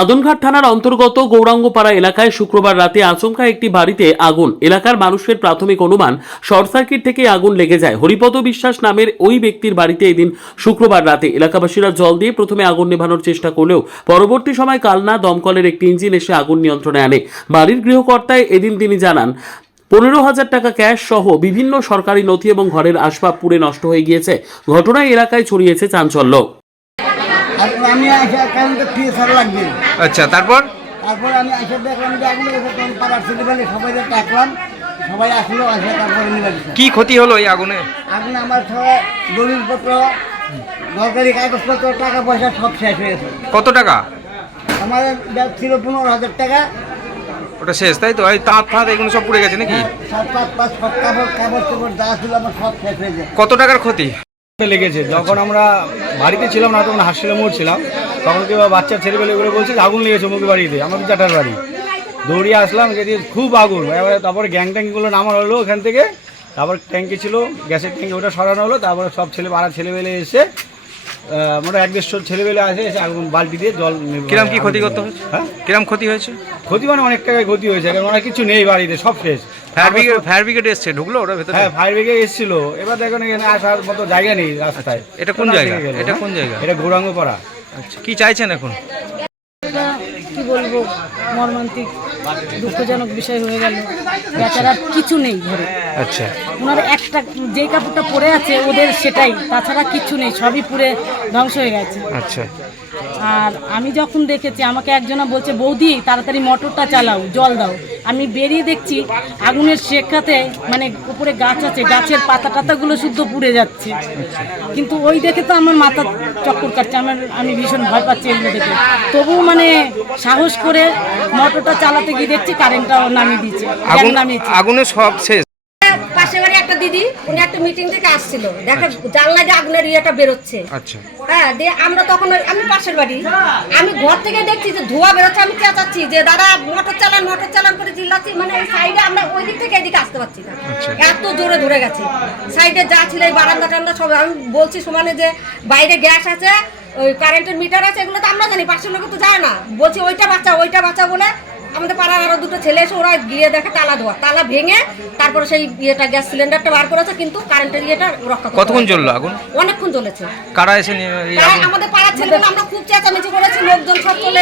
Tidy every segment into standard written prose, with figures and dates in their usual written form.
আদনঘাট থানার অন্তর্গত গৌরাঙ্গপাড়া এলাকায় শুক্রবার রাতে আচমকা একটি বাড়িতে আগুন। এলাকার মানুষের প্রাথমিক অনুমান শর্ট সার্কিট থেকে আগুন লেগে যায়। হরিপদ বিশ্বাস নামের ওই ব্যক্তির বাড়িতে এদিন শুক্রবার রাতে এলাকাবাসীরা জল দিয়ে প্রথমে আগুন নেভানোর চেষ্টা করলেও পরবর্তী সময় কালনা দমকলের একটি ইঞ্জিন এসে আগুন নিয়ন্ত্রণে আনে। বাড়ির গৃহকর্তায় এদিন তিনি জানান 15,000 টাকা ক্যাশ সহ বিভিন্ন সরকারি নথি এবং ঘরের আসবাব পুড়ে নষ্ট হয়ে গিয়েছে। ঘটনায় এলাকায় ছড়িয়েছে চাঞ্চল্য। আমি আসা কারেন্টের ফিরে লাগবে। আচ্ছা, তারপর আমি আসে দেখলাম যে আগুন লেগেছে, তখন পাড়ার ছেলেবেলে সবাই ডাকলাম, সবাই আসলো, আসে তারপরে নিয়ে গেছে। কি ক্ষতি হলো এই আগুনে? আগুন আমার সব দলিলপত্র, দরকারি কাগজপত্র, টাকা পয়সা সব শেষ হয়ে গেছে। কত টাকা? আমার ব্যাগ ছিল 15,000 টাকা। ওটা শেষ, তাই তো? এই তাঁত ফাঁত এগুলো সব পুড়ে গেছে নাকি? সব কাগজ টাগজ যা ছিল আমার সব শেষ হয়ে গেছে। কত টাকার ক্ষতি লেগেছে? যখন আমরা বাড়িতে ছিলাম না, তখন হাসিলে মোড় ছিলাম, তখন কেউ বাচ্চা ছেলেবেলে করে বলছে আগুন লেগেছে মুখে বাড়িতে। আমাদের চাটার বাড়ি দৌড়িয়ে আসলাম, যদি খুব আগুন। তারপরে গ্যাং ট্যাঙ্কিগুলো নামানো হলো ওখান থেকে, তারপর ট্যাঙ্কি ছিল গ্যাসের ট্যাঙ্কি, ওটা সরানো হলো। তারপরে সব পাড়ার ছেলেবেলে এসে মোটা 1-150 ছেলেবেলে আসে, এসে আগুন বালতি দিয়ে জল। কিরম কি ক্ষতি করতে হয়েছে? হ্যাঁ, কিরম ক্ষতি হয়েছে? ক্ষতি মানে অনেক টাকায় ক্ষতি হয়েছে, কারণ অনেক কিছু নেই বাড়িতে, সব শেষ। ফায়ার ব্রিগেড এসছে, ঢুকলো ওটা ভেতরে? হ্যাঁ, ফায়ার ব্রিগেড এসেছিল। এবার দেখুন এখানে আসার মতো জায়গা নেই রাস্তায়। এটা কোন জায়গা? এটা কোন জায়গা? এটা গৌরাঙ্গপাড়া। আচ্ছা, কি চাইছেন এখন? কি বলবো, মর্মান্তিক দুঃখজনক বিষয় হয়ে গেল। বেচারা কিছু নেই ঘরে। আচ্ছা, ওনার একটা যেই কাপড়টা পরে আছে ওদের সেটাই, তাছাড়া কিছু নেই, সবই পুরে ধ্বংস হয়ে গেছে। আচ্ছা। আর আমি যখন দেখেছি, আমাকে একজনা বলছে বৌদি তাড়াতাড়ি মোটরটা চালাও, জল দাও। আমি বেরিয়ে দেখছি আগুনের শেখাতে, মানে উপরে গাছ আছে, গাছের পাতা টাতাগুলো শুদ্ধ পুড়ে যাচ্ছে। কিন্তু ওই দেখে তো আমার মাথা চক্কর কাটছে, আমি ভীষণ ভয় পাচ্ছি এগুলো দেখে। তবুও মানে সাহস করে মোটরটা চালাতে গিয়ে দেখছি কারেন্টটাও নামিয়ে দিয়েছে। আগুনে সব শেষ। পাশে বাড়ি একটা দিদি, উনি একটা মিটিং থেকে আসছিল, দেখে জানলা দিয়ে আগুনের ইয়েটা বেরোচ্ছে। আচ্ছা। হ্যাঁ, দিয়ে আমরা তখন আমি পাশের বাড়ি, আমি ঘর থেকে দেখছি যে ধোঁয়া বেরোচ্ছে। আমি চেঁচাচ্ছি যে দাদা মোটর চালান করে চিল্লাচ্ছি, মানে এই সাইডে আমরা ওই দিক থেকে এদিকে আসতে পারছি না, এত জোরে ধরে গেছে। সাইডে যা ছিল এই বারান্দা টান্দা সব, আমি বলছি সমানে যে বাইরে গ্যাস আছে, ওই কারেন্টের মিটার আছে, এগুলো তো আমরা জানি, পাশের লোকে তো যায় না। বলছি ওইটা বাচ্চা বলে আমাদের পাড়ার আরো দুটো ছেলে এসে ওরা গিয়ে দেখে তালা ভেঙে তারপরে সেই ইয়েটা গ্যাস সিলিন্ডারটা বার করেছে, কিন্তু কারেন্টের ইয়েটা রক্ষা করতে। কতক্ষণ জ্বললো আগুন? অনেকক্ষণ জ্বলেছে। কারা এসে আমাদের পাড়ার ছেলেগুলো, আমরা খুব চেঁচামেচি করেছি, লোকজন সব চলে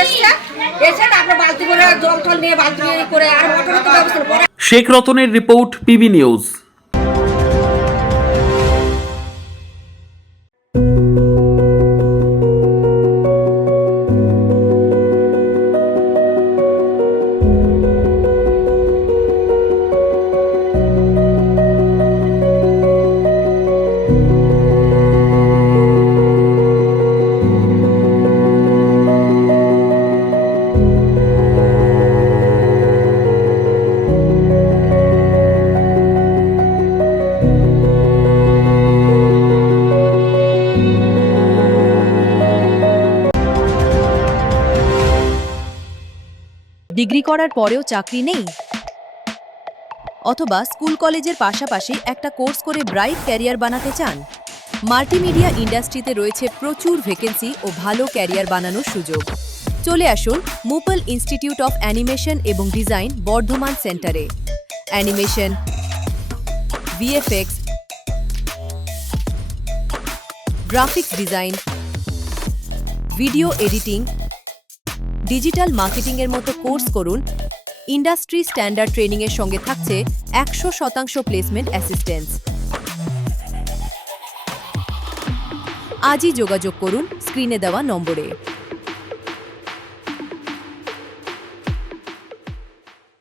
এসে তারপরে বালতি করে জল টল নিয়ে বালতি করে আর মোটরের তো ব্যবস্থা করে। শেখ রতনের রিপোর্ট, পিবি নিউজ। ডিগ্রি করার পরেও চাকরি নেই? অথবা স্কুল কলেজের পাশাপাশি একটা কোর্স করে ব্রাইট ক্যারিয়ার বানাতে চান? মাল্টিমিডিয়া ইন্ডাস্ট্রিতে রয়েছে প্রচুর ভ্যাকেন্সি ও ভালো ক্যারিয়ার বানানোর সুযোগ। চলে আসুন মুপল ইনস্টিটিউট অফ অ্যানিমেশন এবং ডিজাইন বর্ধমান সেন্টারে। Animation, VFX, graphics design, video editing, digital মার্কেটিংয়ের মতো কোর্স করুন। ইন্ডাস্ট্রি স্ট্যান্ডার্ড ট্রেনিংয়ের সঙ্গে থাকছে 100% প্লেসমেন্ট অ্যাসিস্ট্যান্স। আজই যোগাযোগ করুন স্ক্রিনে দেওয়া নম্বরে।